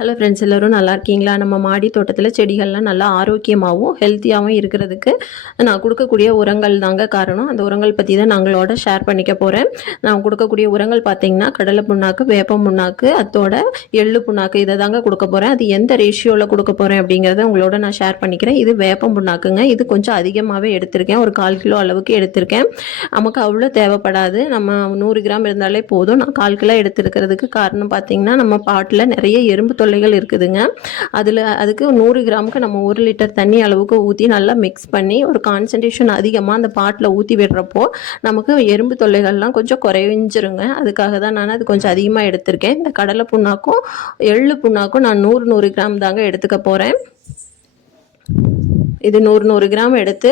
Hello friends, எல்லோரும் நல்லா இருக்கீங்களா? நம்ம மாடி தோட்டத்தில் செடிகள்லாம் நல்லா ஆரோக்கியமாகவும் ஹெல்த்தியாகவும் இருக்கிறதுக்கு நான் கொடுக்கக்கூடிய உரங்கள் தாங்க காரணம். அந்த உரங்கள் பற்றி தான் நாங்களோட ஷேர் பண்ணிக்க போகிறேன். நான் கொடுக்கக்கூடிய உரங்கள் பார்த்திங்கன்னா கடலை புண்ணாக்கு, வேப்ப புண்ணாக்கு, அத்தோட எள்ளு புண்ணாக்கு, இதை தாங்க கொடுக்க போகிறேன். அது எந்த ரேஷியோவில் கொடுக்க போகிறேன் அப்படிங்கிறத உங்களோட நான் ஷேர் பண்ணிக்கிறேன். இது வேப்பம் புண்ணாக்குங்க. இது கொஞ்சம் அதிகமாகவே எடுத்திருக்கேன். ஒரு 1/4 கிலோ அளவுக்கு எடுத்திருக்கேன். நமக்கு அவ்வளோ தேவைப்படாது. நம்ம 100 கிராம் இருந்தாலே போதும். நான் 1/4 கிலோ எடுத்துருக்கிறதுக்கு காரணம் பார்த்திங்கன்னா நம்ம பாட்டில் நிறைய எறும்பு தொல்லைகள் இருக்குதுங்க. அதுக்கு 100 கிராமுக்கு நம்ம 1 லிட்டர் தண்ணி அளவுக்கு ஊற்றி நல்லா மிக்ஸ் பண்ணி ஒரு கான்சன்ட்ரேஷன் அதிகமாக அந்த பாட்டில் ஊற்றி விடுறப்போ நமக்கு எறும்பு தொல்லைகள்லாம் கொஞ்சம் குறைஞ்சிருங்க. அதுக்காக தான் நான் அது கொஞ்சம் அதிகமாக எடுத்திருக்கேன். இந்த கடலை புண்ணாக்கும் எள்ளு புண்ணாக்கும் நான் 100 கிராம் தாங்க எடுத்துக்க போகிறேன். இது 100 கிராம் எடுத்து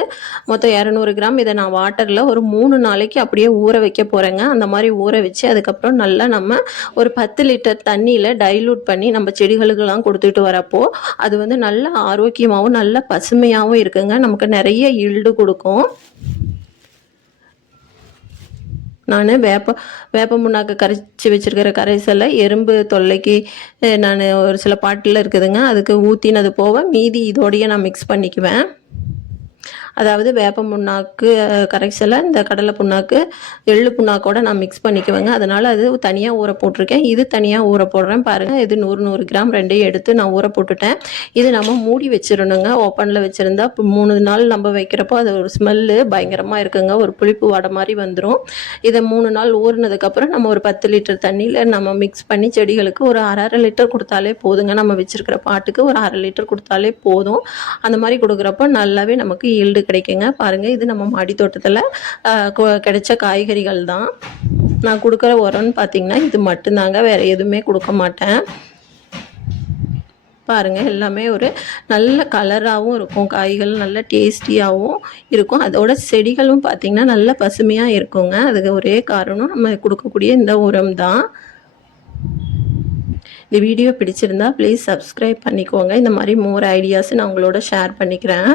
மொத்தம் 200 கிராம் இதை நான் வாட்டரில் ஒரு 3 நாளைக்கு அப்படியே ஊற வைக்க போகிறேங்க. அந்த மாதிரி ஊற வச்சு அதுக்கப்புறம் நல்லா நம்ம ஒரு 10 லிட்டர் தண்ணியில் டைலூட் பண்ணி நம்ம செடிகளுக்கெல்லாம் கொடுத்துட்டு வரப்போ அது நல்ல ஆரோக்கியமாகவும் நல்ல பசுமையாகவும் இருக்குங்க. நமக்கு நிறைய ஈல்டு கொடுக்கும். நான் வேப்ப புண்ணாக்கு கரைச்சி வச்சுருக்கிற கரைசலை எறும்பு தொல்லைக்கு நான் ஒரு சில பாட்டில் இருக்குதுங்க, அதுக்கு ஊற்றினது போக மீதி இதோடையே நான் மிக்ஸ் பண்ணிக்குவேன். அதாவது வேப்ப புண்ணாக்கு கரைசலை இந்த கடலை புண்ணாக்கு எள்ளு புண்ணாக்கோட நான் மிக்ஸ் பண்ணிக்குவேங்க. அதனால் அது தனியாக ஊற போட்டிருக்கேன். இது தனியாக ஊற போடுறேன் பாருங்கள். இது 100 கிராம் ரெண்டையும் எடுத்து நான் ஊற போட்டுட்டேன். இது நம்ம மூடி வச்சிடணுங்க. ஓப்பனில் வச்சுருந்தா 3 நாள் நம்ம வைக்கிறப்போ அது ஒரு ஸ்மெல்லு பயங்கரமாக இருக்குங்க. ஒரு புளிப்பு வடை மாதிரி வந்துடும். இதை 3 நாள் ஊறினதுக்கப்புறம் நம்ம ஒரு 10 லிட்டர் தண்ணியில் நம்ம மிக்ஸ் பண்ணி செடிகளுக்கு ஒரு அரை லிட்டர் கொடுத்தாலே போதுங்க. நம்ம வச்சுருக்கிற பாட்டுக்கு ஒரு அரை லிட்டர் கொடுத்தாலே போதும். அந்த மாதிரி கொடுக்குறப்போ நல்லாவே நமக்கு ஈல்டு கிடைக்குங்க. பாருங்கள், இது நம்ம மாடி தோட்டத்தில் கிடைச்ச காய்கறிகள் தான். நான் கொடுக்குற உரம்னு பார்த்திங்கன்னா இது மட்டும்தாங்க, வேறு எதுவுமே கொடுக்க மாட்டேன். பாருங்கள், எல்லாமே ஒரு நல்ல கலராகவும் இருக்கும். காய்கள் நல்ல டேஸ்டியாகவும் இருக்கும். அதோட செடிகளும் பார்த்திங்கன்னா நல்ல பசுமையாக இருக்குங்க. அதுக்கு ஒரே காரணம் நம்ம கொடுக்கக்கூடிய இந்த உரம் தான். இந்த வீடியோ பிடிச்சிருந்தா ப்ளீஸ் சப்ஸ்கிரைப் பண்ணிக்கோங்க. இந்த மாதிரி மோர் ஐடியாஸ் நான் உங்களோட ஷேர் பண்ணிக்கிறேன்.